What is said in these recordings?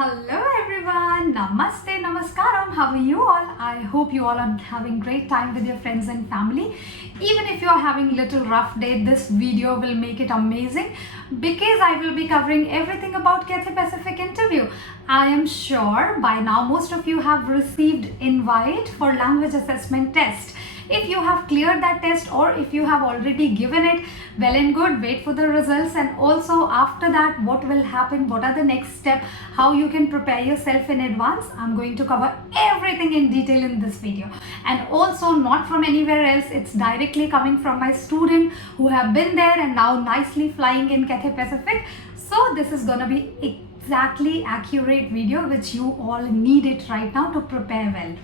Hello everyone, Namaste, Namaskaram. How are you all? I hope you all are having great time with your friends and family. Even if you are having little rough day, this video will make it amazing because I will be covering everything about Cathay Pacific interview. I am sure by now most of you have received invite for language assessment test. If you have cleared that test or if you have already given it, well and good, wait for the results. And also after that, what will happen, what are the next steps, how you can prepare yourself in advance. I'm going to cover everything in detail in this video. And also not from anywhere else, it's directly coming from my student who have been there and now nicely flying in Cathay Pacific. So this is gonna be exactly accurate video which you all need it right now to prepare well.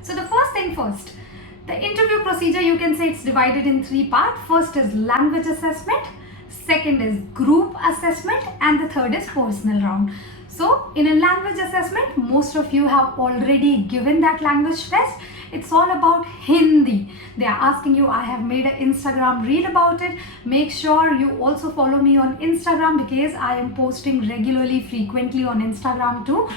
So the first thing first, the interview procedure, you can say it's divided in three parts. First is language assessment, second is group assessment, and the third is personal round. So in a language assessment, most of you have already given that language test. It's all about Hindi. They are asking you, I have made an Instagram reel about it. Make sure you also follow me on Instagram because I am posting regularly, frequently on Instagram too.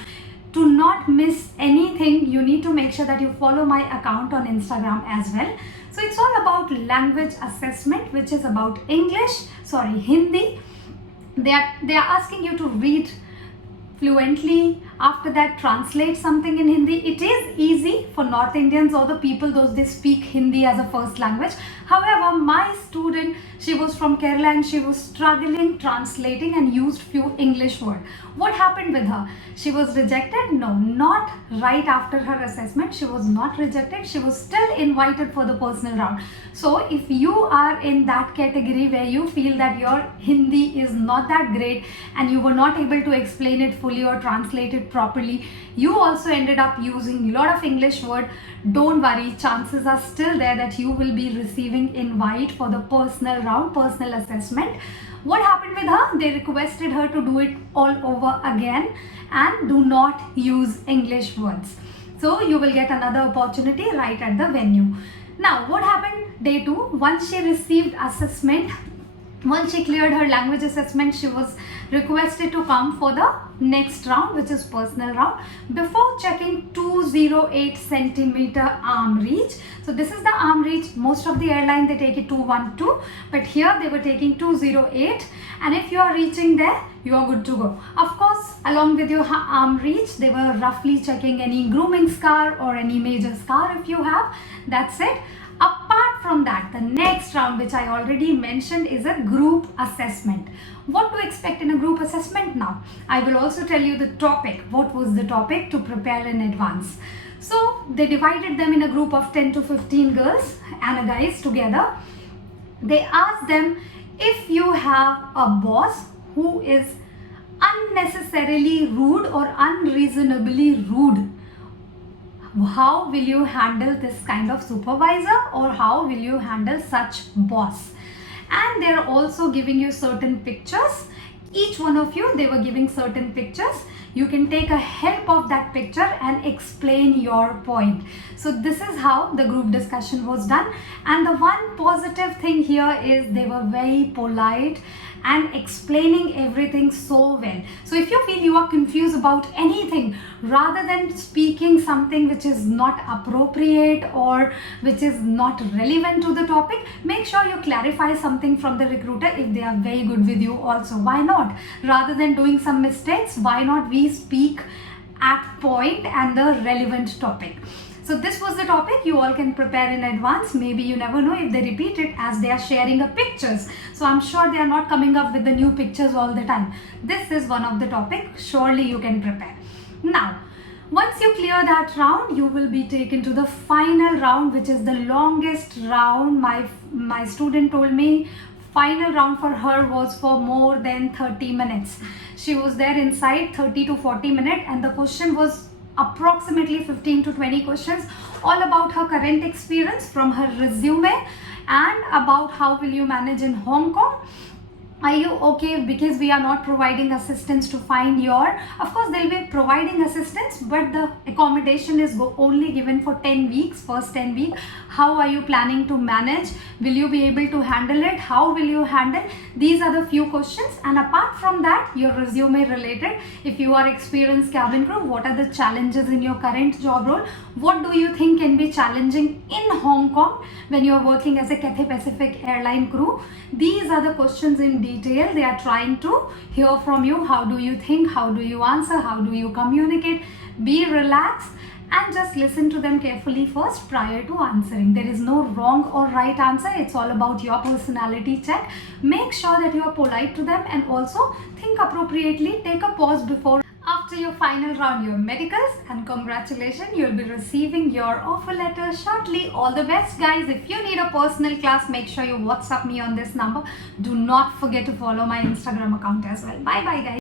To not miss anything, you need to make sure that you follow my account on Instagram as well. So it's all about language assessment, which is about Hindi. They are asking you to read fluently. After that, translate something in Hindi. It is easy for North Indians or the people those they speak Hindi as a first language. However, my student, she was from Kerala and she was struggling translating and used few English words. What happened with her? She was rejected? No, not right after her assessment. She was not rejected. She was still invited for the personal round. So if you are in that category where you feel that your Hindi is not that great and you were not able to explain it fully or translate it properly, you also ended up using a lot of English word, don't worry, chances are still there that you will be receiving invite for the personal round, personal assessment. What happened with her? They requested her to do it all over again and do not use English words. So you will get another opportunity right at the venue. Now what happened day 2? Once she received assessment, once she cleared her language assessment, she was requested to come for the next round, which is personal round, before checking 208 centimeter arm reach. So this is the arm reach. Most of the airline they take it 212, but here they were taking 208, and if you are reaching there, you are good to go. Of course, along with your arm reach, they were roughly checking any grooming scar or any major scar if you have. That's it. Apart from that, the next round, which I already mentioned, is a group assessment. What to expect in a group assessment now? I will also tell you the topic. What was the topic to prepare in advance? So they divided them in a group of 10 to 15 girls and guys together. They asked them, if you have a boss who is unnecessarily rude or unreasonably rude, how will you handle this kind of supervisor, or how will you handle such boss? And they're also giving you certain pictures. Each one of you, they were giving certain pictures. You can take a help of that picture and explain your point. So this is how the group discussion was done. And the one positive thing here is they were very polite and explaining everything so well. So if you feel you are confused about anything, rather than speaking something which is not appropriate or which is not relevant to the topic, make sure you clarify something from the recruiter if they are very good with you also. Why not? Rather than doing some mistakes, why not we speak at point and the relevant topic. So this was the topic. You all can prepare in advance. Maybe you never know if they repeat it, as they are sharing the pictures. So I'm sure they are not coming up with the new pictures all the time. This is one of the topics. Surely you can prepare. Now, once you clear that round, you will be taken to the final round, which is the longest round. My student told me final round for her was for more than 30 minutes. She was there inside 30 to 40 minutes, and the question was approximately 15 to 20 questions, all about her current experience from her resume and about how will you manage in Hong Kong. Are you okay? Because we are not providing assistance to find your, of course they'll be providing assistance, but the accommodation is only given for 10 weeks, first 10 weeks. How are you planning to manage? Will you be able to handle it? How will you handle? These are the few questions. And apart from that, your resume related. If you are experienced cabin crew, what are the challenges in your current job role? What do you think can be challenging in Hong Kong when you are working as a Cathay Pacific airline crew? These are the questions in detail. They are trying to hear from you. How do you think? How do you answer? How do you communicate? Be relaxed and just listen to them carefully first prior to answering. There is no wrong or right answer. It's all about your personality check. Make sure that you are polite to them and also think appropriately. Take a pause before after your final round, your medicals, and congratulations, you'll be receiving your offer letter shortly. All the best, guys. If you need a personal class, make sure you WhatsApp me on this number. Do not forget to follow my Instagram account as well. Bye bye, guys.